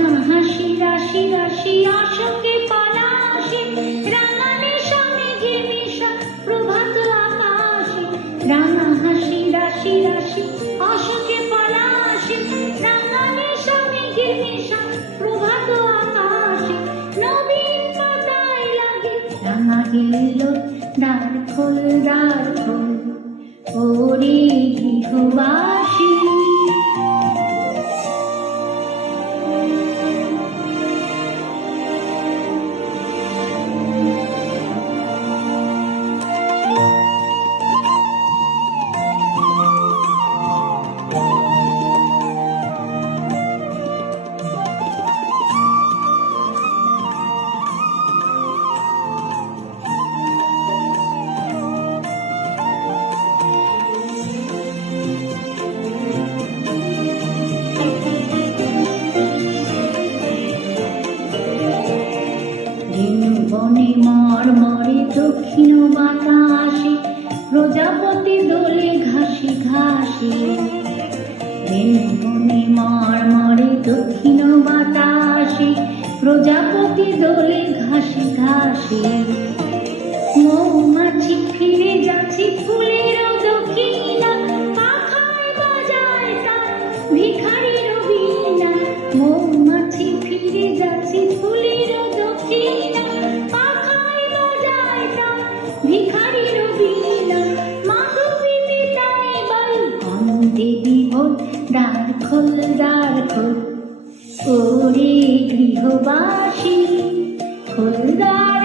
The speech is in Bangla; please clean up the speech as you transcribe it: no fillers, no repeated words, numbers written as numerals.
রাঙা হাসি রাশি রাশি অশোকে পলাশে, রাঙানে সমেঘে মেশা প্রভাত আকাশে। রাঙা হাসি রাশি রাশি অশোকে পলাশে, রাঙানে সমেঘে মেশা প্রভাত আকাশে। নবীন পাতায় লাগে রাঙা গেল দ্বার খোল দ্বার খোল, ওরে গৃহবাসী। বনে মরমরে দক্ষিণ বাতাসে, প্রজাপতি দোলে ঘাসে ঘাসে। বনে মরমরে দক্ষিণ বাতাসে, প্রজাপতি দোলে ঘাসে ঘাসে। মৌমাছি ফিরে যাচ্ছে ফুলের দক্ষিণা, পাখায় বাজায় তার ভিখারির বীণা। মৌমাছি ফিরে যাচ্ছে ফুলের দক্ষিণা, পাখায় বাজায় তার ভিখারির বীণা। মাধবীতে টানে বায়ু গন্ধে বিভোর, দ্বার খোল দ্বার খোল, ওরে গৃহবাসী খোল দ্বার